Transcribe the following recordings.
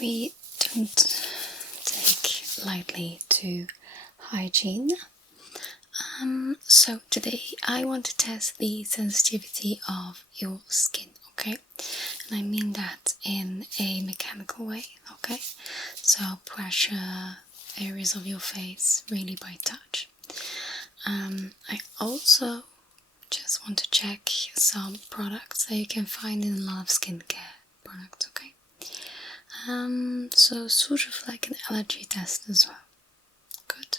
We don't take lightly to hygiene. So today I want to test the sensitivity of your skin, okay? And I mean that in a mechanical way, okay? So pressure areas of your face really by touch. I also just want to check some products that you can find in a lot of skincare products, okay? So sort of like an allergy test as well. Good.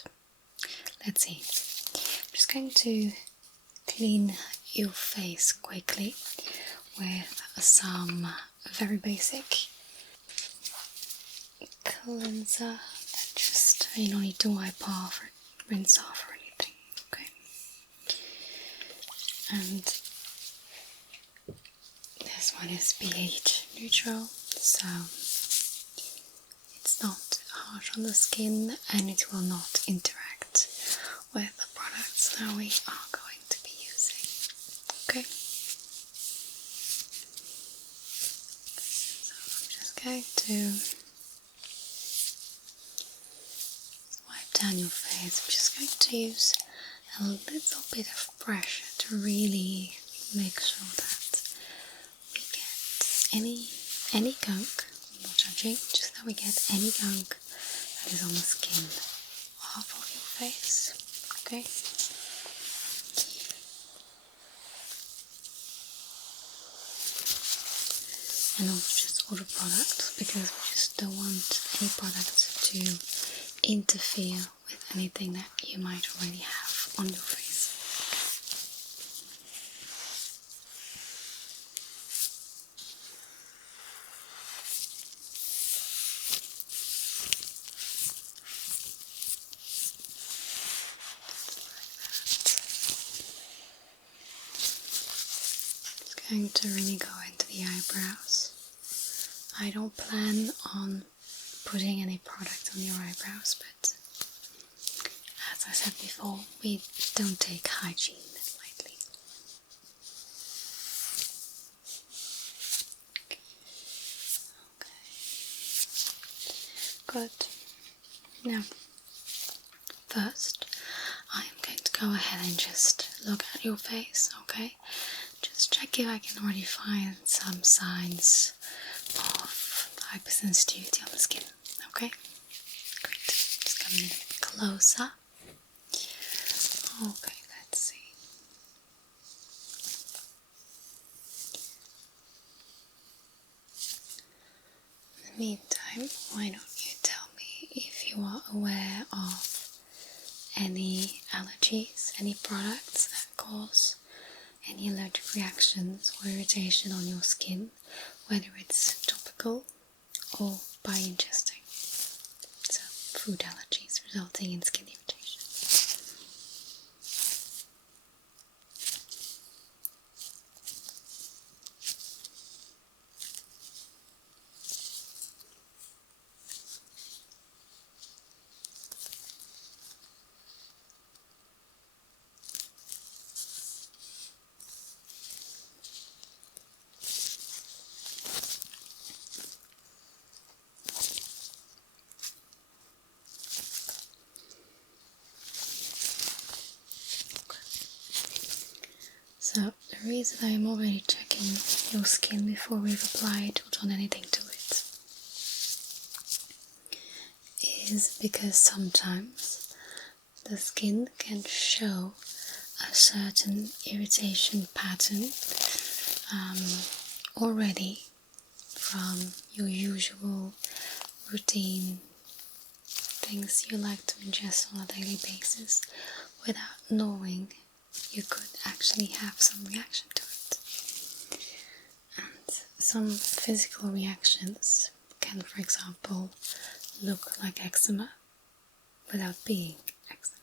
Let's see. I'm just going to clean your face quickly with some very basic cleanser. Just, you don't need to wipe off or rinse off or anything, okay? And this one is pH neutral, so it's not harsh on the skin and it will not interact with the products that we are going to be using, okay? So I'm just going to wipe down your face. I'm just going to use a little bit of pressure to really make sure that we get any gunk. I'm not judging, just that we get any gunk that is on the skin off of your face, okay? And not just all the products, because we just don't want any products to interfere with anything that you might already have on your face. Just going to really go into the eyebrows. I don't plan on putting any product on your eyebrows, but as I said before, we don't take hygiene lightly. Okay. Good. Now, first, I am going to go ahead and just look at your face, okay? Just check if I can already find some signs of hypersensitivity on the skin, okay? Great. Just coming a bit closer. Okay, let's see. In the meantime, why don't you tell me if you are aware of any allergies, any products that cause any allergic reactions or irritation on your skin, whether it's topical or by ingesting. So, food allergies resulting in skin irritation. So, the reason I'm already checking your skin before we've applied or done anything to it is because sometimes the skin can show a certain irritation pattern already from your usual routine things you like to ingest on a daily basis without knowing you could actually have some reaction to it. And some physical reactions can, for example, look like eczema without being eczema.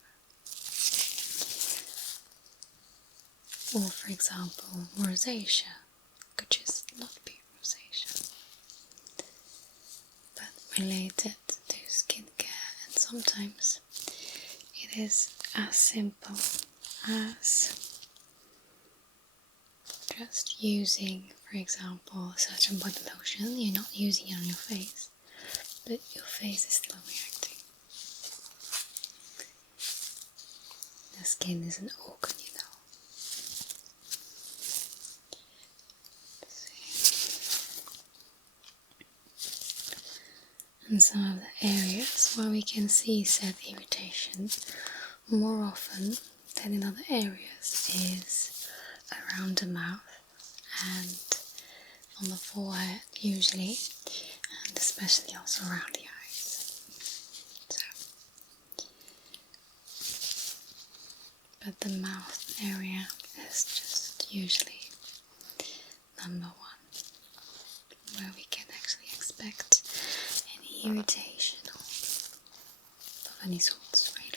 Or, for example, rosacea could just not be rosacea, but related to skincare, and sometimes it is as simple as just using, for example, a certain body lotion. You're not using it on your face, but your face is still reacting. The skin is an organ, you know. And some of the areas where we can see said irritation more often than in other areas is around the mouth and on the forehead usually, and especially also around the eyes. So, but the mouth area is just usually number one, where we can actually expect any irritation of any sorts, really.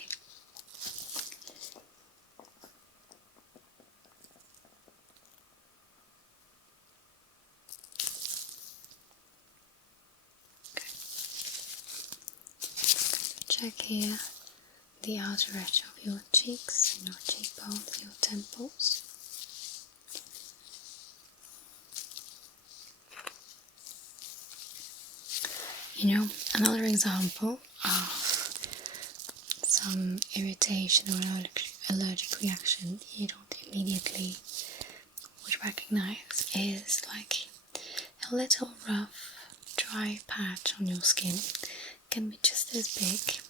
Check here the outer edge of your cheeks, your cheekbones, your temples. You know, another example of some irritation or allergic reaction you don't immediately would recognize is like a little rough, dry patch on your skin. It can be just as big,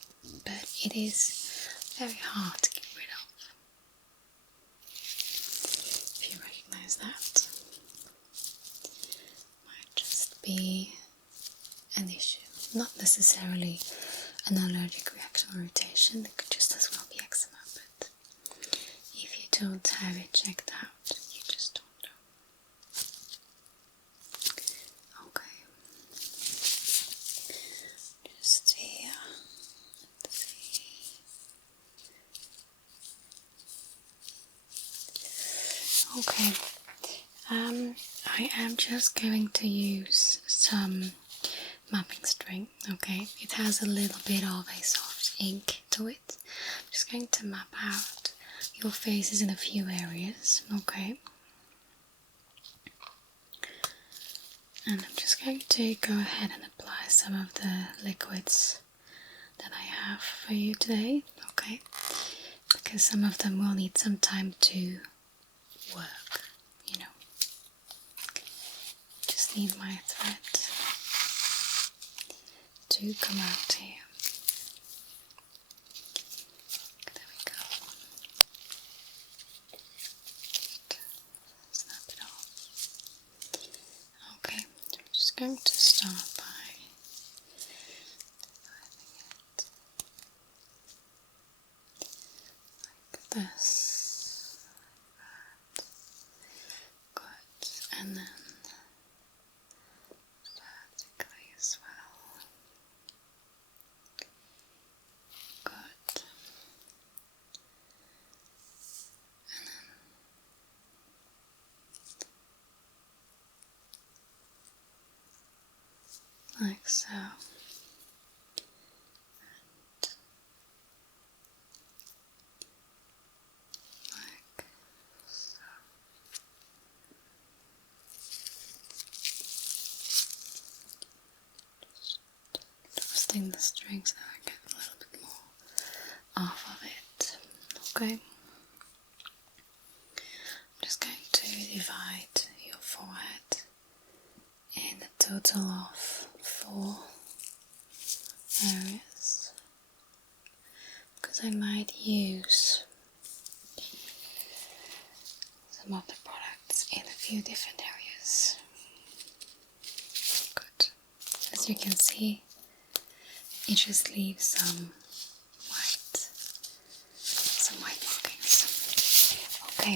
but it is very hard to get rid of. If you recognize that, might just be an issue. Not necessarily an allergic reaction or irritation, it could just as well be eczema, but if you don't have it checked out, you just don't know. Okay. Just here. Let's see. Okay. I am just going to use some mapping string, okay? It has a little bit of a soft ink to it. I'm just going to map out your faces in a few areas, okay? And I'm just going to go ahead and apply some of the liquids that I have for you today, okay? Because some of them will need some time to work, you know. Just need my thread to come out here. There we go. Snap it off. Okay, I'm just going to start by dividing it like this. Good. And then vertically as well. Good. And then like so. And like so. Twisting the string so I get a little bit more off of it. Okay. I'm just going to divide your forehead in a total of 4 areas, because I might use some of the products in a few different areas. Good. As you can see, it just leaves some white markings. Okay,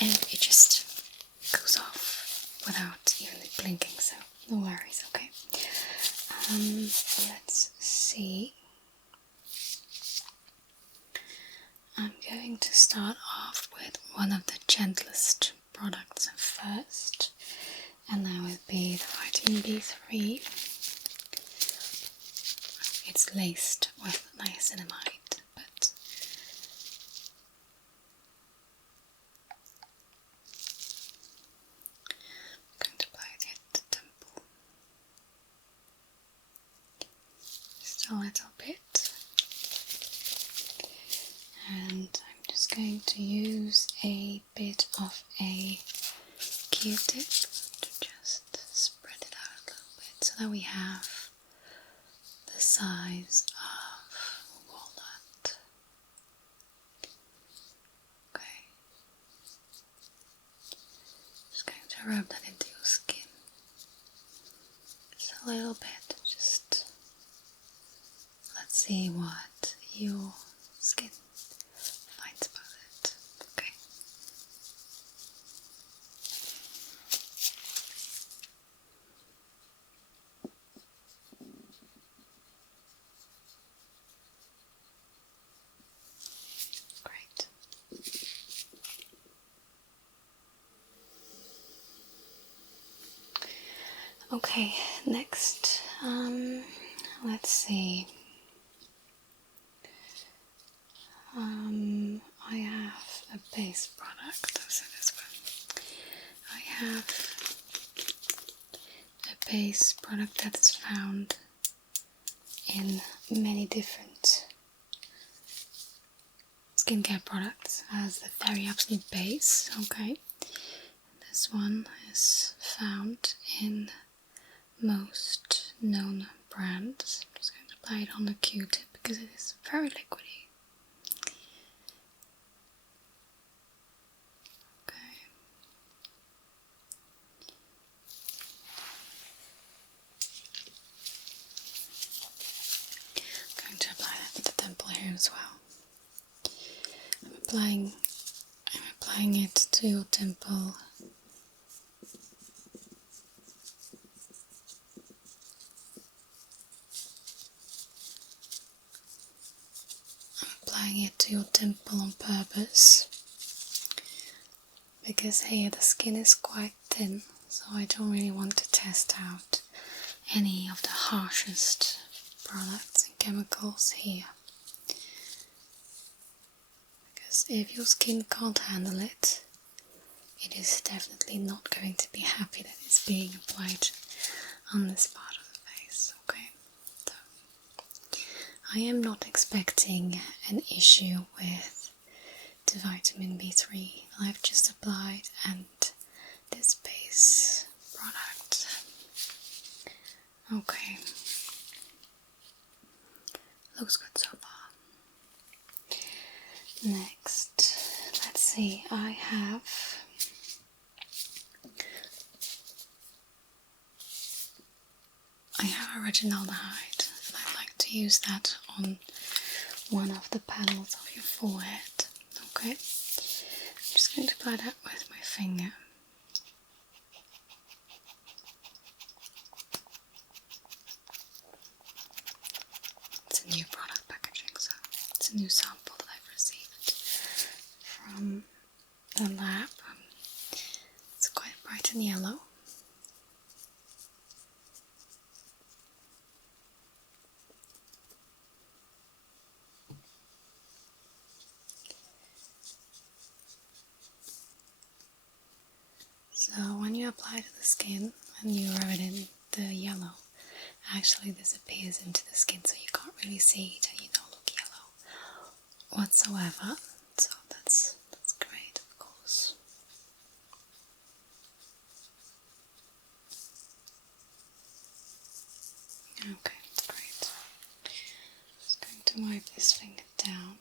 and it just goes off without even blinking, so no worries, okay? Let's see. I'm going to start off with one of the gentlest products first, and that would be the vitamin B3. It's laced with niacinamide, but And I'm just going to use a bit of a Q-tip to just spread it out a little bit so that we have the size of a walnut. Okay. Just going to rub that into your skin. Just a little bit, just let's see what your skin finds about it. Okay. Great. Okay, next, let's see. I have a base product, so this one. I have a base product that is found in many different skincare products as the very absolute base, okay? This one is found in most known brands. I'm just going to apply it on the Q-tip because it is very liquidy. To apply that to the temple here as well. I'm applying it to your temple. I'm applying it to your temple on purpose because here the skin is quite thin, so I don't really want to test out any of the harshest products and chemicals here. Because if your skin can't handle it, it is definitely not going to be happy that it's being applied on this part of the face, okay? So, I am not expecting an issue with the vitamin B3 I've just applied and this base product. Okay. Looks good so far. Next, let's see, I have retinaldehyde, and I like to use that on one of the panels of your forehead. Okay, I'm just going to apply that with my finger. It's a new product packaging, so it's a new sample that I've received from the lab. It's quite bright and yellow. So when you apply to the skin and you rub it in, the yellow actually disappears into the skin, so you can't really see it and you don't look yellow whatsoever. So that's great, of course. Okay, great. Just going to wipe this finger down.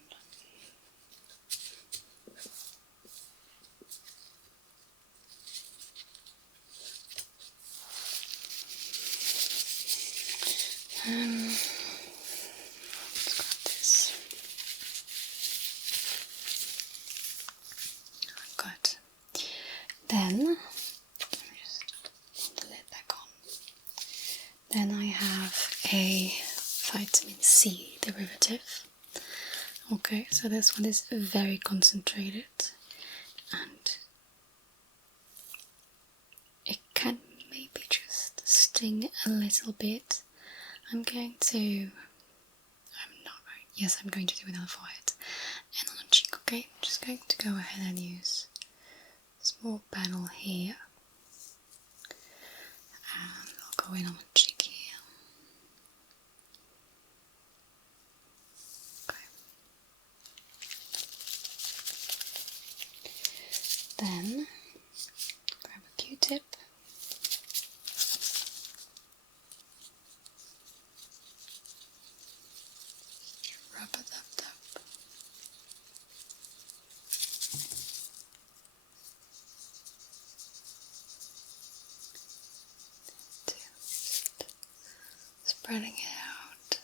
Let's grab this. Good. Then, let me just put the lid back on. Then I have a vitamin C derivative. Okay, so this one is very concentrated and it can maybe just sting a little bit. I'm going to do it on the forehead and on the cheek, okay? I'm just going to go ahead and use a small panel here. And I'll go in on the cheek here. Okay. spreading it out.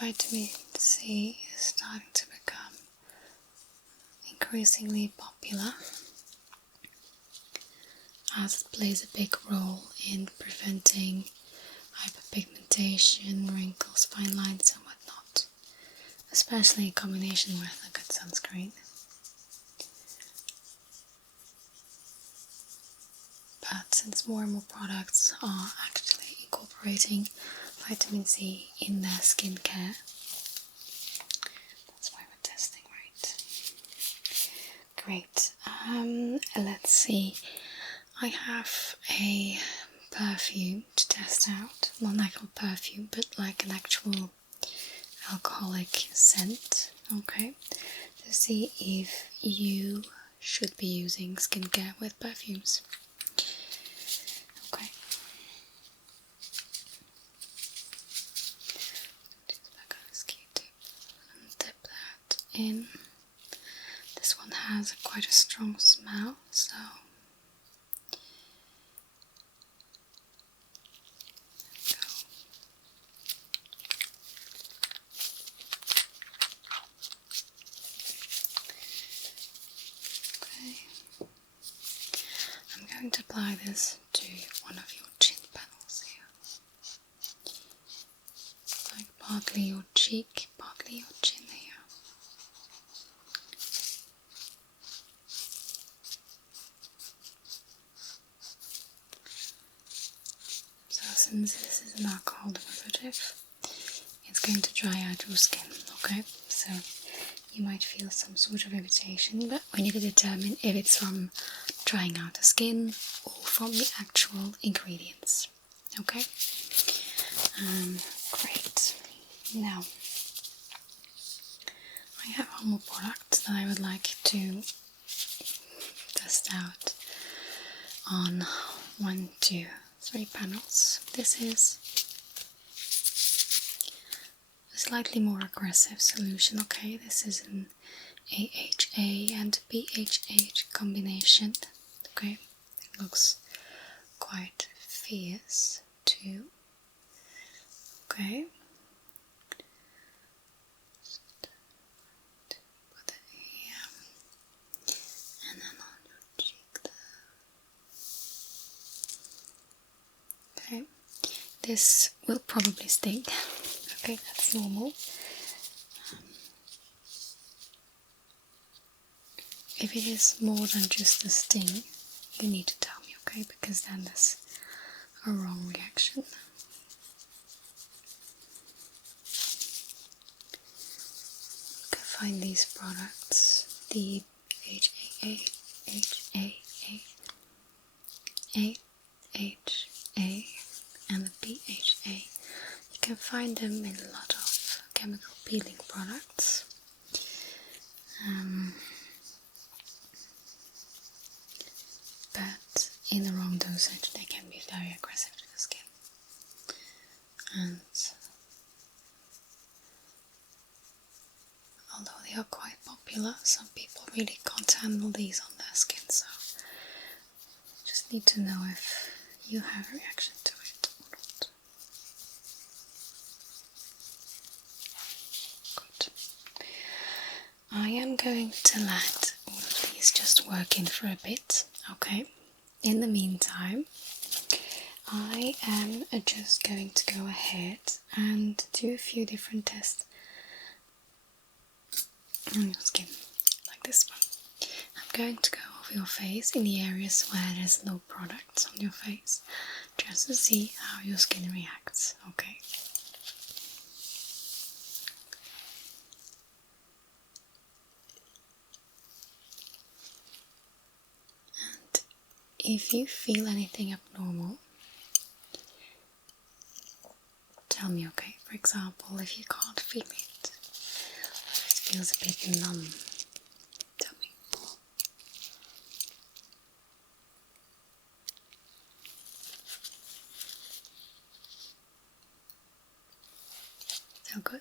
Vitamin C is starting to become increasingly popular as it plays a big role in preventing hyperpigmentation, wrinkles, fine lines and whatnot, especially in combination with a good sunscreen. But since more and more products are actually incorporating vitamin C in their skincare, that's why we're testing, right? Great. Let's see. I have a perfume to test out. Not an actual perfume, but like an actual alcoholic scent, okay? To see if you should be using skincare with perfumes. Okay. Just back on this Q-tip and dip that in. This one has quite a strong smell, so I'm going to apply this to one of your chin panels here. Like partly your cheek, partly your chin here. So since this is an alcohol derivative, it's going to dry out your skin, okay? So you might feel some sort of irritation, but we need to determine if it's from drying out the skin or from the actual ingredients, okay? Great. Now, I have one more product that I would like to test out on 1, 2, 3 panels. This is a slightly more aggressive solution, okay? This is an AHA and BHA combination, okay? It looks quite fierce too, okay? Put it here, and then on your cheek there. Okay, this will probably sting. Okay, that's normal. If it is more than just a sting, you need to tell me, okay? Because then there's a wrong reaction. You can find these products, the HAA, and the BHA. You can find them in a lot of chemical peeling products. But in the wrong dosage they can be very aggressive to the skin. And although they are quite popular, some people really can't handle these on their skin, so just need to know if you have a reaction to it or not. Good. I am going to let all of these just work in for a bit, okay? In the meantime, I am just going to go ahead and do a few different tests on your skin, like this one. I'm going to go over your face in the areas where there's no products on your face, just to see how your skin reacts, okay? And if you feel anything abnormal, tell me, okay? For example, if you can't feel it, or if it feels a bit numb, tell me. So good.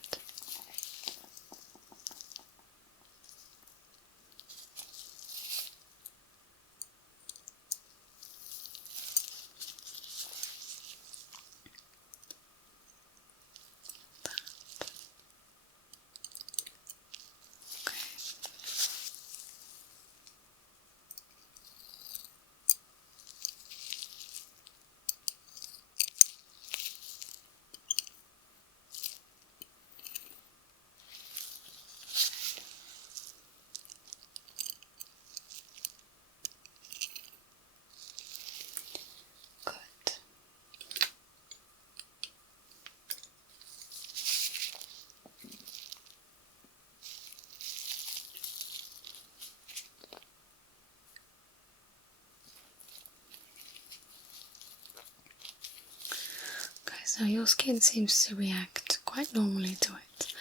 So your skin seems to react quite normally to it.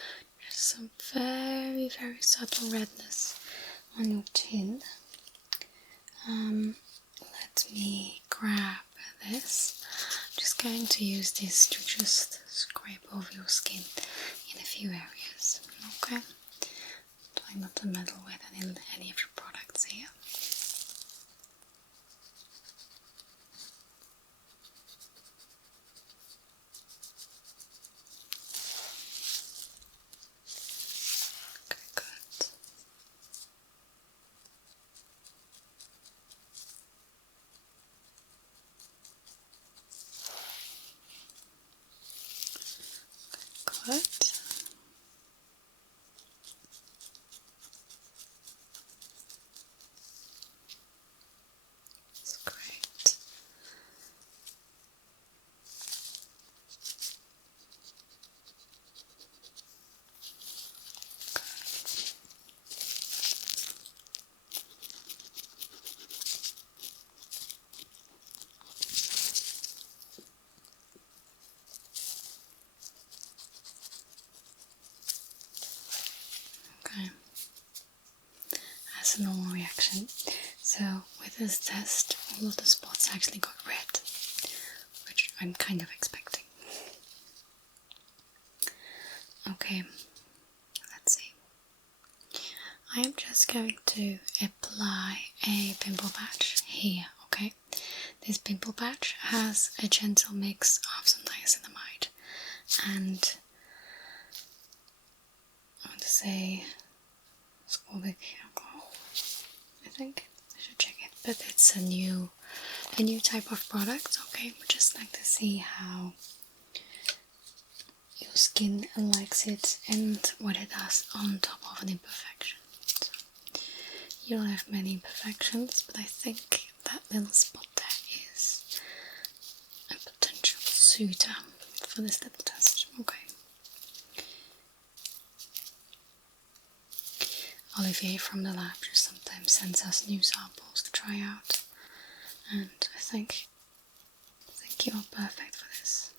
There's some very, very subtle redness on your chin. Let me grab this. I'm just going to use this to just scrape over your skin in a few areas. Okay? Trying not to meddle with any of your products here. Okay, good. Good. That's great. Okay. That's a normal reaction. So with this test, all of the spots actually got red, which I'm kind of expecting. Okay, let's see. I am just going to apply a pimple patch here, okay? This pimple patch has a gentle mix of some niacinamide and I want to say ascorbic alcohol, I think. I should check it, but it's a new type of product, okay? We'd just like to see how your skin likes it and what it does on top of an imperfection. So, you don't have many imperfections, but I think that little spot there is a potential suitor for this little test. Okay. Olivier from the lab just sometimes sends us new samples to try out, and I think you are perfect for this.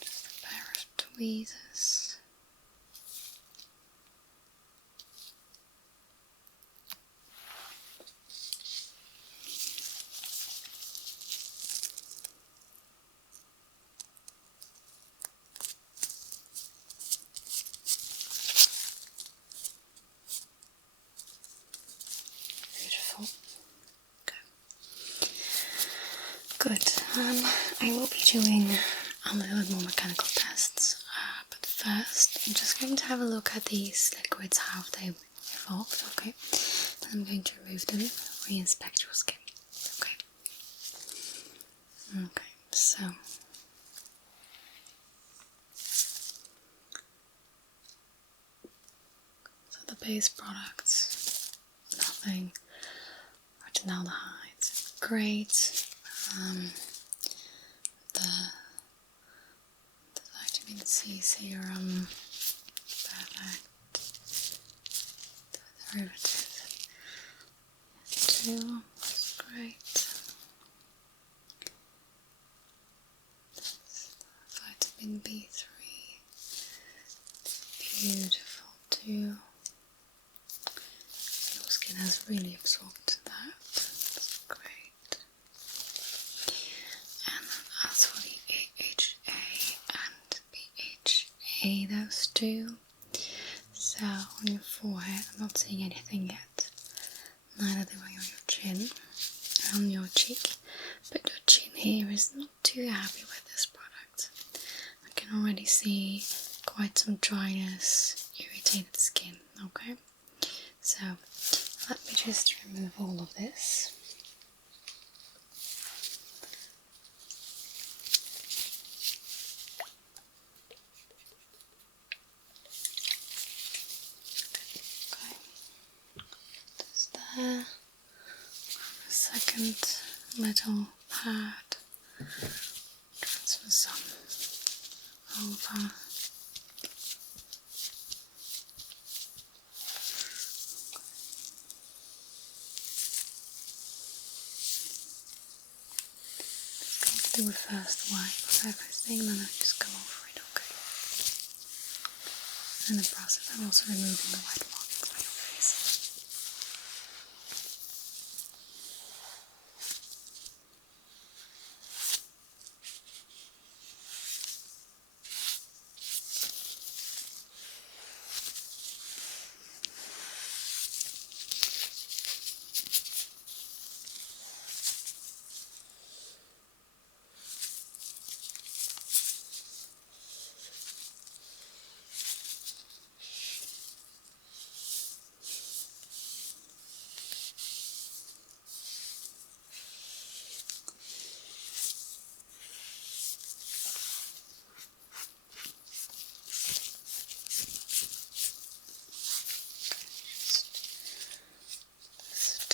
Just a pair of tweezers. Beautiful. Good. I will be doing a little bit more mechanical tests, but first I'm just going to have a look at these liquids, how they evolved, okay? And I'm going to remove them, re-inspect your skin, okay? Okay, so the base products, nothing, retinaldehyde, great. The vitamin C serum, perfect. The derivative too, that's great. Vitamin B3, beautiful too. Your skin has really absorbed that, that's great. And as for the AHA and BHA, those two, so on your forehead, I'm not seeing anything yet, neither do I on your chin, on your cheek, but your chin here is not too happy with this product. I can already see quite some dryness, irritated skin, okay? So let me just remove all of this. Okay, just there. A second little pad. Transfer some over. do a first wipe of everything, then I'll just go over it, okay? In the process, I'm also removing the white markings on your face.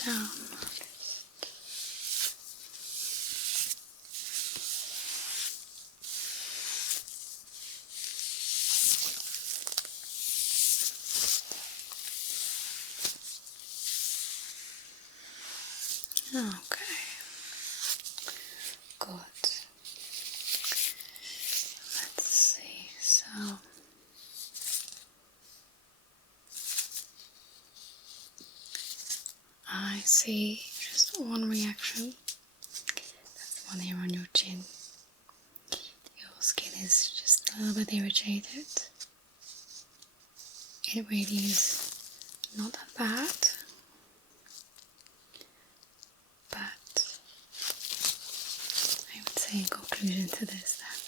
Down. Okay, good. Let's see, so I see just one reaction. That's the one here on your chin. Your skin is just a little bit irritated. It really is not that bad, but I would say in conclusion to this that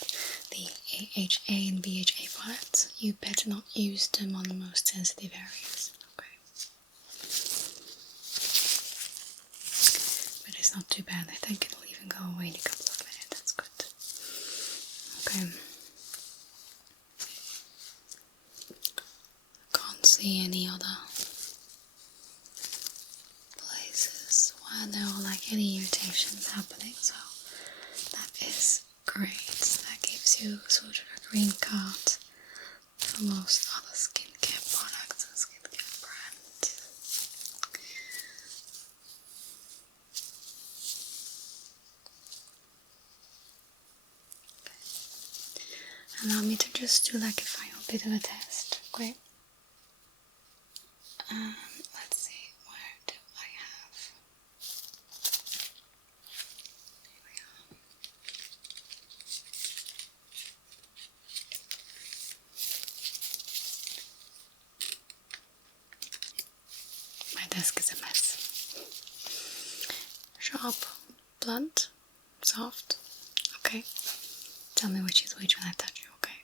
the AHA and BHA products, you better not use them on the most sensitive areas, okay? But it's not too bad, I think it'll even go away in a couple of minutes, that's good. Okay. Can't see any other places where there are like any irritations happening, so that is great. That gives you sort of a green card for most other skincare products and skincare brands. Okay. Allow me to just do like a final bit of a test, okay? Let's see, where do I have? Here we are. My desk is a mess. Sharp, blunt, soft. Okay. Tell me which is which when I touch you, okay?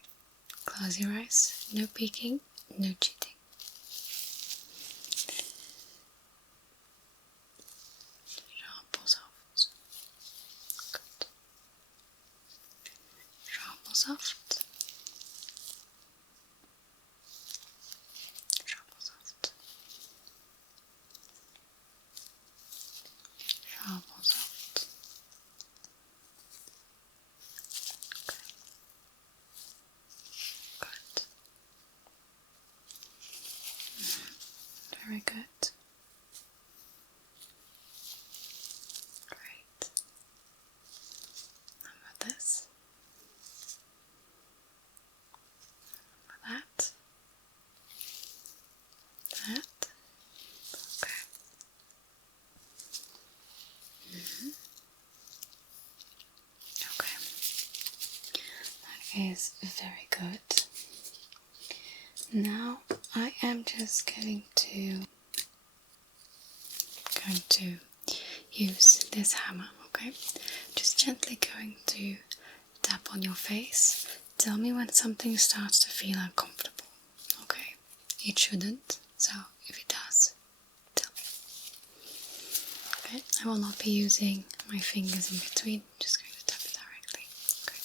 Close your eyes. No peeking, no cheating. Sharp or soft? Good. Sharp or soft? Sharp or soft? Sharp or soft? Okay. Good. Very good. Great. How about this? How about that? That? Okay. Okay. That is very good. Now I am just going to use this hammer, okay? Just gently going to tap on your face. Tell me when something starts to feel uncomfortable, okay? It shouldn't, so if it does, tell me. Okay, I will not be using my fingers in between, I'm just going to tap it directly, okay?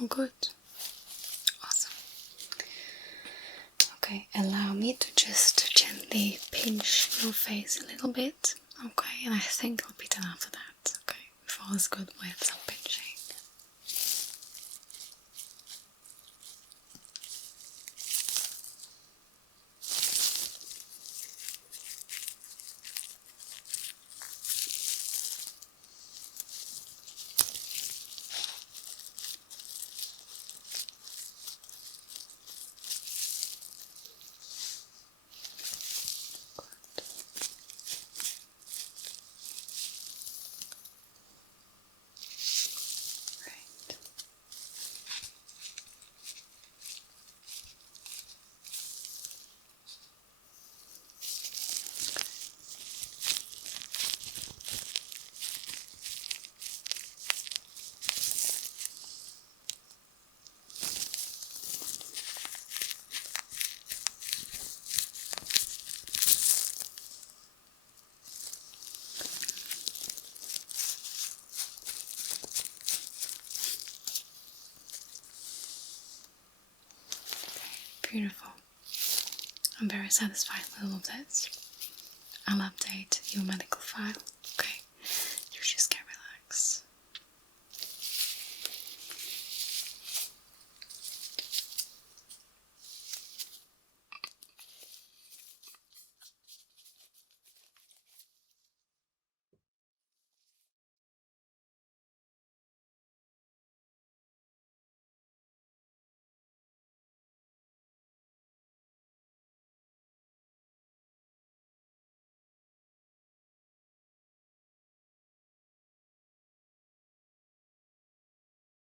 All good. Awesome. Okay, allow me to just gently pinch your face a little bit. Okay, and I think I'll be done after that. Okay, if all is good with some pinching. Beautiful. I'm very satisfied with all of this. I'll update your medical file